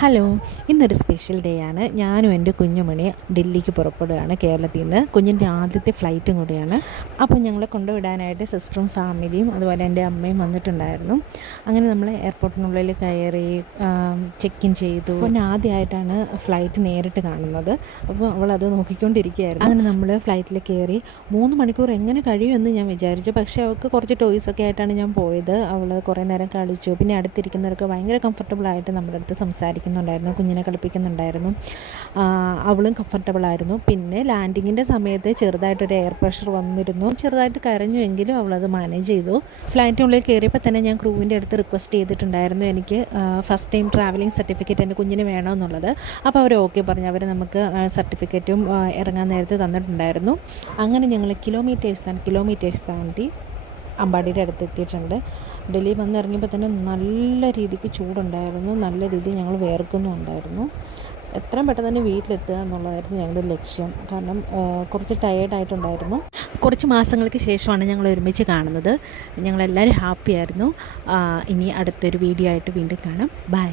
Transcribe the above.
Hello, ഇന്നൊരു special day ആണ്. ഞാനും എൻ്റെ കുഞ്ഞുമണി ഡൽഹിക്ക് പുറപ്പെടുകയാണ് കേരളത്തിൽ നിന്ന്. കുഞ്ഞിൻ്റെ ആദ്യത്തെ ഫ്ലൈറ്റും കൂടിയാണ്. അപ്പോൾ ഞങ്ങളെ കൊണ്ടുവിടാനായിട്ട് സിസ്റ്ററും ഫാമിലിയും അതുപോലെ എൻ്റെ അമ്മയും വന്നിട്ടുണ്ടായിരുന്നു. അങ്ങനെ നമ്മൾ എയർപോർട്ടിനുള്ളിൽ കയറി ചെക്ക് ഇൻ ചെയ്തു. പിന്നെ ആദ്യമായിട്ടാണ് ഫ്ലൈറ്റ് നേരിട്ട് കാണുന്നത്. അപ്പോൾ അവളത് നോക്കിക്കൊണ്ടിരിക്കുകയായിരുന്നു. അങ്ങനെ നമ്മൾ ഫ്ലൈറ്റിൽ കയറി 3 മണിക്കൂർ എങ്ങനെ കഴിയുമെന്ന് ഞാൻ വിചാരിച്ചു. പക്ഷേ അവൾക്ക് കുറച്ച് ടോയ്സൊക്കെ ആയിട്ടാണ് ഞാൻ പോയത്. അവൾ കുറേ നേരം കളിച്ചു. പിന്നെ അടുത്തിരിക്കുന്നവർക്ക് ഭയങ്കര കംഫർട്ടബിളായിട്ട് നമ്മുടെ അടുത്ത് സംസാരിക്കുന്നുണ്ടായിരുന്നു, കുഞ്ഞിനെ കളിപ്പിക്കുന്നുണ്ടായിരുന്നു. അവളും കംഫർട്ടബിളായിരുന്നു. പിന്നെ ലാൻഡിങ്ങിൻ്റെ സമയത്ത് ചെറുതായിട്ടൊരു എയർ പ്രഷർ വന്നിരുന്നു. ചെറുതായിട്ട് കരഞ്ഞുവെങ്കിലും അവളത് മാനേജ് ചെയ്തു. ഫ്ലൈറ്റിനുള്ളിൽ കയറിയപ്പോൾ തന്നെ ഞാൻ ക്രൂവിൻ്റെ അടുത്ത് റിക്വസ്റ്റ് ചെയ്തിട്ടുണ്ടായിരുന്നു എനിക്ക് ഫസ്റ്റ് ടൈം ട്രാവലിംഗ് സർട്ടിഫിക്കറ്റ് എൻ്റെ കുഞ്ഞിന് വേണമെന്നുള്ളത്. അപ്പോൾ അവർ ഓക്കെ പറഞ്ഞു. അവർ നമുക്ക് സർട്ടിഫിക്കറ്റും ഇറങ്ങാൻ നേരത്തെ തന്നിട്ടുണ്ടായിരുന്നു. അങ്ങനെ ഞങ്ങൾ കിലോമീറ്റേഴ്സ് താണ്ടി അമ്പാടിയുടെ അടുത്ത് എത്തിയിട്ടുണ്ട്. ഡൽഹി വന്നിറങ്ങിയപ്പോൾ തന്നെ നല്ല രീതിക്ക് ചൂടുണ്ടായിരുന്നു, നല്ല രീതിയിൽ ഞങ്ങൾ വിയർക്കുന്നുണ്ടായിരുന്നു. എത്രയും പെട്ടെന്ന് തന്നെ വീട്ടിലെത്തുക എന്നുള്ളതായിരുന്നു ഞങ്ങളുടെ ലക്ഷ്യം. കാരണം കുറച്ച് ടയേർഡായിട്ടുണ്ടായിരുന്നു. കുറച്ച് മാസങ്ങൾക്ക് ശേഷമാണ് ഞങ്ങൾ ഒരുമിച്ച് കാണുന്നത്. ഞങ്ങളെല്ലാവരും ഹാപ്പിയായിരുന്നു. ഇനി അടുത്തൊരു വീഡിയോ ആയിട്ട് വീണ്ടും കാണാം. ബൈ.